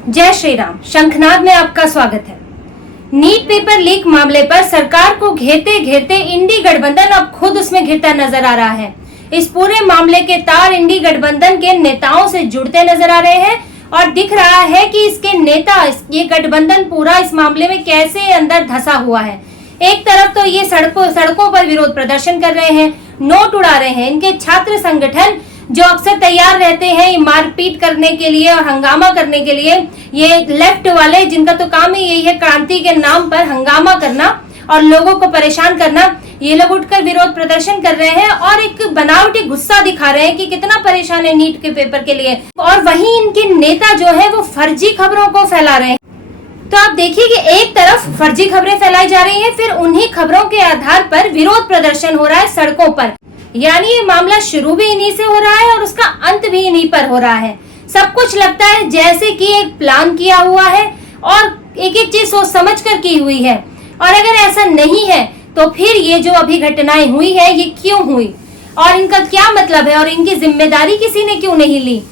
जय श्री राम। शंखनाद में आपका स्वागत है। नीट पेपर लीक मामले पर सरकार को घेरते घेरते इंडी गठबंधन अब खुद उसमें घिरता नजर आ रहा है। इस पूरे मामले के तार इंडी गठबंधन के नेताओं से जुड़ते नजर आ रहे हैं और दिख रहा है कि इसके नेता, ये गठबंधन पूरा इस मामले में कैसे अंदर धंसा हुआ है। एक तरफ तो ये सड़कों पर विरोध प्रदर्शन कर रहे हैं, नोट उड़ा रहे हैं। इनके छात्र संगठन जो अक्सर तैयार रहते हैं मारपीट करने के लिए और हंगामा करने के लिए, ये लेफ्ट वाले जिनका तो काम ही यही है क्रांति के नाम पर हंगामा करना और लोगों को परेशान करना, ये लोग उठकर विरोध प्रदर्शन कर रहे हैं और एक बनावटी गुस्सा दिखा रहे हैं कि कितना परेशान है नीट के पेपर के लिए। और वहीं इनके नेता जो है वो फर्जी खबरों को फैला रहे हैं। तो आप देखिए कि एक तरफ फर्जी खबरें फैलाई जा रही हैं, फिर उन्हीं खबरों के आधार पर विरोध प्रदर्शन हो रहा है सड़कों पर। यानी ये मामला शुरू भी इन्हीं से हो रहा है और उसका अंत भी इन्हीं पर हो रहा है। सब कुछ लगता है जैसे कि एक प्लान किया हुआ है और एक एक चीज सोच समझ कर की हुई है। और अगर ऐसा नहीं है तो फिर ये जो अभी घटनाएं हुई है ये क्यों हुई और इनका क्या मतलब है और इनकी जिम्मेदारी किसी ने क्यों नहीं ली।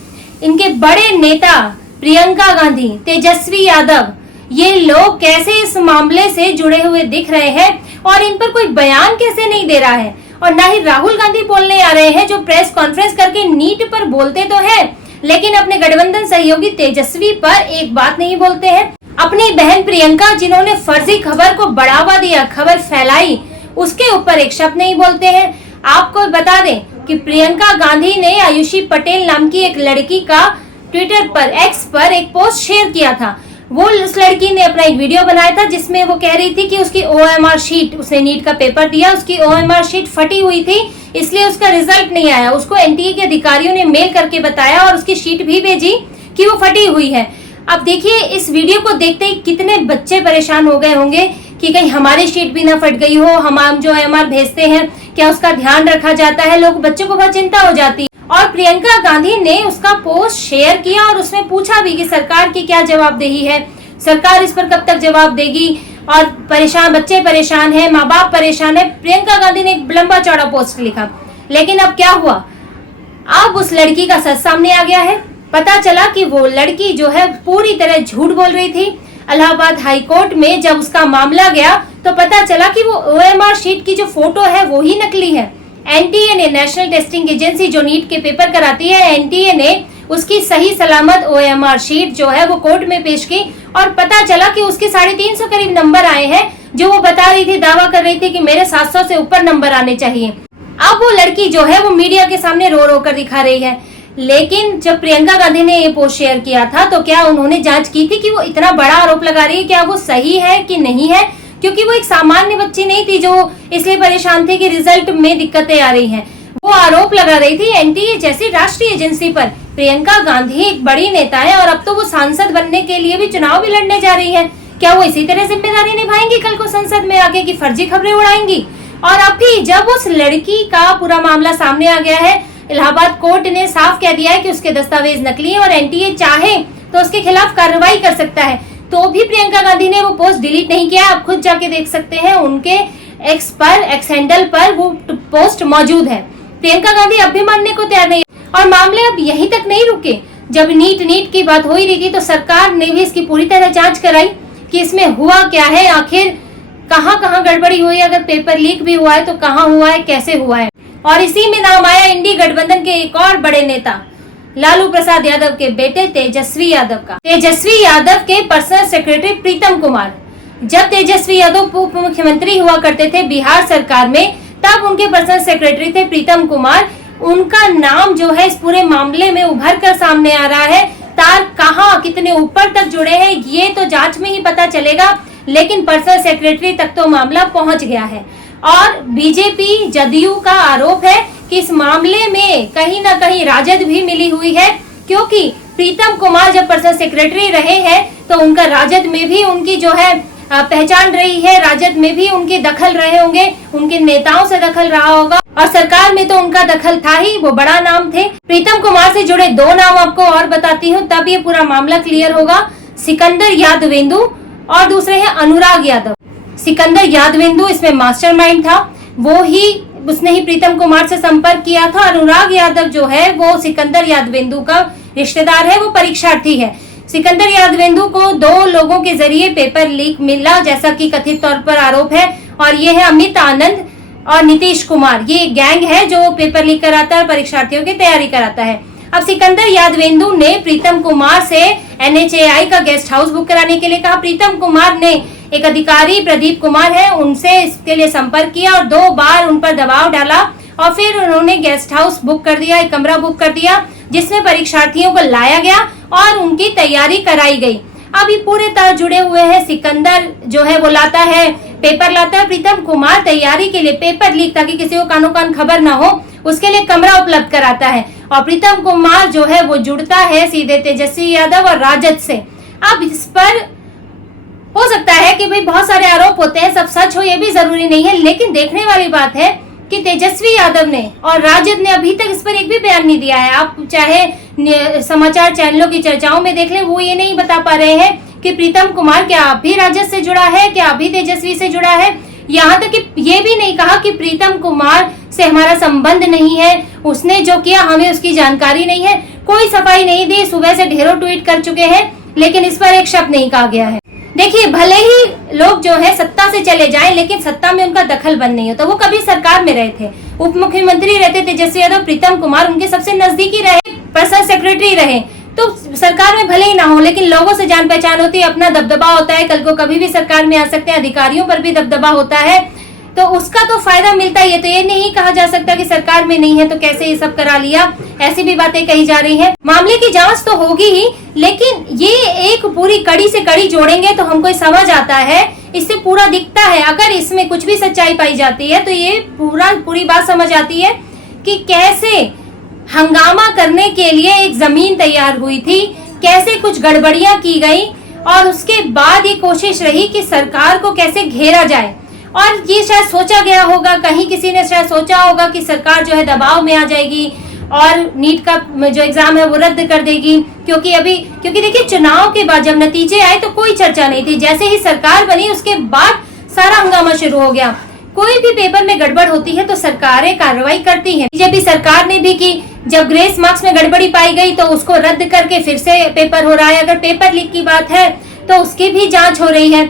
इनके बड़े नेता प्रियंका गांधी, तेजस्वी यादव, ये लोग कैसे इस मामले से जुड़े हुए दिख रहे हैं और इन पर कोई बयान कैसे नहीं दे रहा है। और ना ही राहुल गांधी बोलने आ रहे हैं, जो प्रेस कॉन्फ्रेंस करके नीट पर बोलते तो है लेकिन अपने गठबंधन सहयोगी तेजस्वी पर एक बात नहीं बोलते हैं। अपनी बहन प्रियंका जिन्होंने फर्जी खबर को बढ़ावा दिया, खबर फैलाई, उसके ऊपर एक शब्द नहीं बोलते हैं। आपको बता दें कि प्रियंका गांधी ने आयुषी पटेल नाम की एक लड़की का ट्विटर पर, एक्स पर एक पोस्ट शेयर किया था। वो उस लड़की ने अपना एक वीडियो बनाया था जिसमें वो कह रही थी कि उसकी OMR शीट, उसने नीट का पेपर दिया, उसकी OMR शीट फटी हुई थी इसलिए उसका रिजल्ट नहीं आया। उसको NTA के अधिकारियों ने मेल करके बताया और उसकी शीट भी भेजी कि वो फटी हुई है। अब देखिए इस वीडियो को देखते ही कितने बच्चे परेशान हो गए होंगे कि कहीं हमारी शीट भी ना फट गई हो, हम जो OMR भेजते हैं क्या उसका ध्यान रखा जाता है। लोग, बच्चों को बहुत चिंता हो जाती है। और प्रियंका गांधी ने उसका पोस्ट शेयर किया और उसमें पूछा भी कि सरकार की क्या जवाबदेही है, सरकार इस पर कब तक जवाब देगी और परेशान, बच्चे परेशान हैं, माँ बाप परेशान है। प्रियंका गांधी ने एक लंबा चौड़ा पोस्ट लिखा। लेकिन अब क्या हुआ, अब उस लड़की का सच सामने आ गया है। पता चला कि वो लड़की जो है पूरी तरह झूठ बोल रही थी। इलाहाबाद हाई कोर्ट में जब उसका मामला गया तो पता चला कि वो OMR शीट की जो फोटो है वो ही नकली है। NTA ने, नेशनल टेस्टिंग एजेंसी जो नीट के पेपर कराती है, NTA ने उसकी सही सलामत OMR शीट जो है वो कोर्ट में पेश की और पता चला कि उसके 350 करीब नंबर आए हैं जो वो बता रही थी, दावा कर रही थी कि मेरे 700 से ऊपर नंबर आने चाहिए। अब वो लड़की जो है वो मीडिया के सामने रो रो कर दिखा रही है। लेकिन जब प्रियंका गांधी ने ये पोस्ट शेयर किया था तो क्या उन्होंने जांच की थी कि वो इतना बड़ा आरोप लगा रही है, क्या वो सही है कि नहीं है? क्योंकि वो एक सामान्य बच्ची नहीं थी जो इसलिए परेशान थी कि रिजल्ट में दिक्कतें आ रही हैं। वो आरोप लगा रही थी NTA जैसी राष्ट्रीय एजेंसी पर। प्रियंका गांधी एक बड़ी नेता है और अब तो वो सांसद बनने के लिए भी चुनाव भी लड़ने जा रही है। क्या वो इसी तरह जिम्मेदारी निभाएंगी कल को संसद में आके कि फर्जी खबरें उड़ाएंगी? और अभी जब उस लड़की का पूरा मामला सामने आ गया है, इलाहाबाद कोर्ट ने साफ कह दिया है कि उसके दस्तावेज नकली है और NTA चाहे तो उसके खिलाफ कार्रवाई कर सकता है। तो भी प्रियंका गांधी ने वो पोस्ट डिलीट नहीं किया। आप खुद जाके देख सकते हैं, उनके एक्स हैंडल पर वो पोस्ट मौजूद है। प्रियंका गांधी अब भी मानने को तैयार नहीं है और मामले अब यहीं तक नहीं रुके। जब नीट की बात हो ही रही थी तो सरकार ने भी इसकी पूरी तरह जांच कराई कि इसमें हुआ क्या है, आखिर कहाँ कहाँ गड़बड़ी हुई, अगर पेपर लीक भी हुआ है तो कहाँ हुआ है, कैसे हुआ है। और इसी में नाम आया इंडी गठबंधन के एक और बड़े नेता लालू प्रसाद यादव के बेटे तेजस्वी यादव का। तेजस्वी यादव के पर्सनल सेक्रेटरी प्रीतम कुमार, जब तेजस्वी यादव उप मुख्यमंत्री हुआ करते थे बिहार सरकार में, तब उनके पर्सनल सेक्रेटरी थे प्रीतम कुमार। उनका नाम जो है इस पूरे मामले में उभर कर सामने आ रहा है। तार कहाँ कितने ऊपर तक जुड़े हैं ये तो जांच में ही पता चलेगा, लेकिन पर्सनल सेक्रेटरी तक तो मामला पहुंच गया है। और बीजेपी जदयू का आरोप है कि इस मामले में कहीं ना कहीं राजद भी मिली हुई है, क्योंकि प्रीतम कुमार जब पर्सनल सेक्रेटरी रहे हैं तो उनका राजद में भी उनकी जो है पहचान रही है, राजद में भी उनके दखल रहे होंगे, उनके नेताओं से दखल रहा होगा और सरकार में तो उनका दखल था ही, वो बड़ा नाम थे। प्रीतम कुमार से जुड़े 2 नाम आपको और बताती हूँ, तब ये पूरा मामला क्लियर होगा। सिकंदर यादवेंदु और दूसरे हैं अनुराग यादव। सिकंदर यादवेंदु इसमें मास्टरमाइंड था, वो ही, उसने ही प्रीतम कुमार से संपर्क किया था। अनुराग यादव जो है वो सिकंदर यादवेंदु का रिश्तेदार है, वो परीक्षार्थी है। सिकंदर यादवेंदु को 2 लोगों के जरिए पेपर लीक मिला, जैसा कि कथित तौर पर आरोप है। और ये है अमित आनंद और नीतीश कुमार। ये गैंग है जो पेपर लीक कराता है और परीक्षार्थियों की तैयारी कराता है। अब सिकंदर यादवेंदु ने प्रीतम कुमार से NHAI का गेस्ट हाउस बुक कराने के लिए कहा। प्रीतम कुमार ने एक अधिकारी प्रदीप कुमार है, उनसे इसके लिए संपर्क किया और 2 बार उन पर दबाव डाला और फिर उन्होंने गेस्ट हाउस बुक कर दिया, एक कमरा बुक कर दिया, जिसमें परीक्षार्थियों को लाया गया और उनकी तैयारी कराई गई। अब ये पूरे तार जुड़े हुए हैं। सिकंदर जो है वो लाता है, पेपर लाता है, प्रीतम कुमार तैयारी के लिए पेपर लीक, ताकि किसी को कानो कान खबर ना हो, उसके लिए कमरा उपलब्ध कराता है। और प्रीतम कुमार जो है वो जुड़ता है सीधे तेजस्वी यादव और राजद से। अब इस पर हो सकता है कि भाई बहुत सारे आरोप होते हैं, सब सच हो ये भी जरूरी नहीं है, लेकिन देखने वाली बात है कि तेजस्वी यादव ने और राजद ने अभी तक इस पर एक भी बयान नहीं दिया है। आप चाहे समाचार चैनलों की चर्चाओं में देख लें, वो ये नहीं बता पा रहे हैं कि प्रीतम कुमार क्या अभी राजद से जुड़ा है, क्या अभी तेजस्वी से जुड़ा है। यहाँ तक कि ये भी नहीं कहा कि प्रीतम कुमार से हमारा संबंध नहीं है, उसने जो किया हमें उसकी जानकारी नहीं है। कोई सफाई नहीं दी, सुबह से ढेरों ट्वीट कर चुके हैं, लेकिन इस पर एक शब्द नहीं कहा गया है। देखिए, भले ही लोग जो है सत्ता से चले जाएं, लेकिन सत्ता में उनका दखल बंद नहीं होता। वो कभी सरकार में रहे थे, उप मुख्यमंत्री रहते तेजस्वी यादव, प्रीतम कुमार उनके सबसे नजदीकी रहे, पर्सनल सेक्रेटरी रहे। तो सरकार में भले ही ना हो, लेकिन लोगों से जान पहचान होती है, अपना दबदबा होता है, कल को कभी भी सरकार में आ सकते हैं, अधिकारियों पर भी दबदबा होता है, तो उसका तो फायदा मिलता ही है। तो ये नहीं कहा जा सकता कि सरकार में नहीं है तो कैसे ये सब करा लिया, ऐसी भी बातें कही जा रही हैं। मामले की जांच तो होगी ही, लेकिन ये एक पूरी कड़ी से कड़ी जोड़ेंगे तो हमको समझ आता है, इससे पूरा दिखता है। अगर इसमें कुछ भी सच्चाई पाई जाती है तो ये पूरी बात समझ आती है कि कैसे हंगामा करने के लिए एक जमीन तैयार हुई थी, कैसे कुछ गड़बड़ियां की गई और उसके बाद ये कोशिश रही कि सरकार को कैसे घेरा जाए। और ये शायद सोचा गया होगा, कहीं किसी ने शायद सोचा होगा कि सरकार जो है दबाव में आ जाएगी और नीट का जो एग्जाम है वो रद्द कर देगी, क्योंकि देखिए चुनाव के बाद जब नतीजे आए तो कोई चर्चा नहीं थी। जैसे ही सरकार बनी उसके बाद सारा हंगामा शुरू हो गया। कोई भी पेपर में गड़बड़ होती है तो सरकारें कार्रवाई करती हैं। बीजेपी सरकार ने भी की, जब ग्रेस मार्क्स में गड़बड़ी पाई गई तो उसको रद्द करके फिर से पेपर हो रहा है। अगर पेपर लीक की बात है तो उसकी भी जांच हो रही है।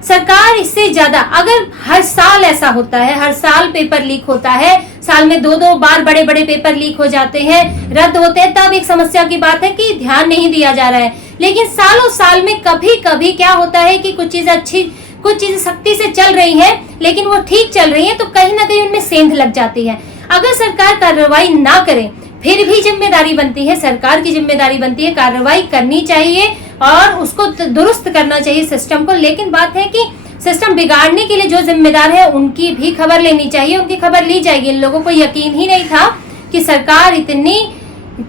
सरकार इससे ज्यादा, अगर हर साल ऐसा होता है, हर साल पेपर लीक होता है, साल में 2-2 बार बड़े बड़े पेपर लीक हो जाते हैं, रद्द होते हैं, तब एक समस्या की बात है कि ध्यान नहीं दिया जा रहा है। लेकिन सालों साल में कभी कभी क्या होता है कि कुछ चीजें सख्ती से चल रही है, लेकिन वो ठीक चल रही है, तो कहीं ना कहीं उनमें सेंध लग जाती है। अगर सरकार कार्रवाई ना करे फिर भी जिम्मेदारी बनती है, सरकार की जिम्मेदारी बनती है, कार्रवाई करनी चाहिए और उसको दुरुस्त करना चाहिए सिस्टम को। लेकिन बात है कि सिस्टम बिगाड़ने के लिए जो जिम्मेदार है उनकी भी खबर लेनी चाहिए, उनकी खबर ली जाएगी। इन लोगों को यकीन ही नहीं था कि सरकार इतनी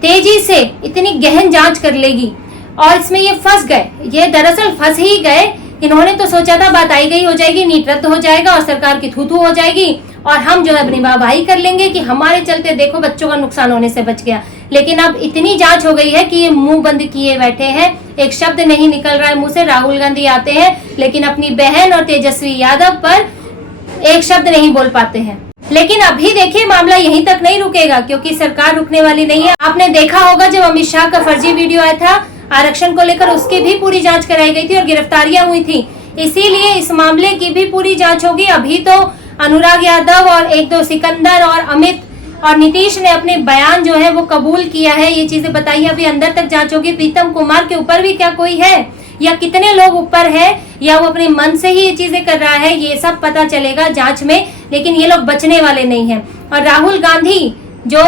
तेजी से इतनी गहन जांच कर लेगी और इसमें ये फंस गए। ये दरअसल फंस ही गए। इन्होंने तो सोचा था बात आई गई हो जाएगी, नीट रद्द हो जाएगा और सरकार की थू-थू हो जाएगी और हम जो है अपनी वाहवाही कर लेंगे कि हमारे चलते देखो बच्चों का नुकसान होने से बच गया। लेकिन अब इतनी जांच हो गई है कि ये मुंह बंद किए बैठे हैं, एक शब्द नहीं निकल रहा है मुंह से। राहुल गांधी आते हैं लेकिन अपनी बहन और तेजस्वी यादव पर एक शब्द नहीं बोल पाते हैं। लेकिन अभी देखिए मामला यहीं तक नहीं रुकेगा, क्योंकि सरकार रुकने वाली नहीं है। आपने देखा होगा जब अमित शाह का फर्जी वीडियो आया था आरक्षण को लेकर, उसकी भी पूरी जांच कराई गई थी और गिरफ्तारियां हुई थी। इसीलिए इस मामले की भी पूरी जांच होगी। अभी तो अनुराग यादव और 1-2 सिकंदर और अमित और नीतीश ने अपने बयान जो है वो कबूल किया है, ये चीजें बताई है। अभी अंदर तक जांच होगी। प्रीतम कुमार के ऊपर भी क्या कोई है या कितने लोग ऊपर है या वो अपने मन से ही ये चीजें कर रहा है, ये सब पता चलेगा जांच में। लेकिन ये लोग बचने वाले नहीं हैं। और राहुल गांधी जो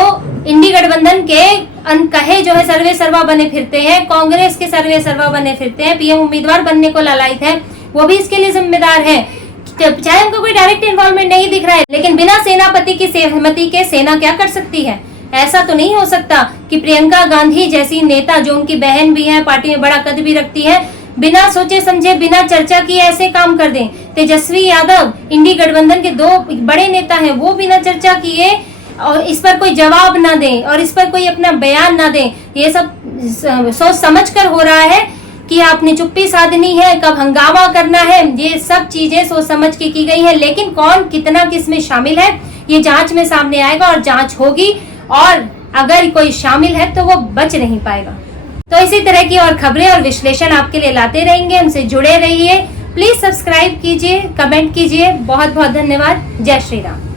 इंडी गठबंधन के अनकहे जो है सर्वे सर्वा बने फिरते हैं, कांग्रेस के सर्वे सर्वा बने फिरते हैं, पीएम उम्मीदवार बनने को लालायित है, वो भी इसके लिए जिम्मेदार है। चाहे उनको कोई डायरेक्ट इन्वॉल्वमेंट नहीं दिख रहा है, लेकिन बिना सेनापति की सहमति के सेना क्या कर सकती है? ऐसा तो नहीं हो सकता कि प्रियंका गांधी जैसी नेता, जो उनकी बहन भी है, पार्टी में बड़ा कद भी रखती है, बिना सोचे समझे बिना चर्चा किए ऐसे काम कर दें। तेजस्वी यादव इंडी गठबंधन के 2 बड़े नेता हैं, वो बिना चर्चा किए और इस पर कोई जवाब ना दें और इस पर कोई अपना बयान ना दें। ये सब सोच समझ कर हो रहा है कि आपने चुप्पी साधनी है, कब हंगामा करना है, ये सब चीजें सोच समझ के की गई है। लेकिन कौन कितना किसमें शामिल है ये जांच में सामने आएगा और जांच होगी, और अगर कोई शामिल है तो वो बच नहीं पाएगा। तो इसी तरह की और खबरें और विश्लेषण आपके लिए लाते रहेंगे। हमसे जुड़े रहिए, प्लीज सब्सक्राइब कीजिए, कमेंट कीजिए। बहुत बहुत धन्यवाद। जय श्री राम।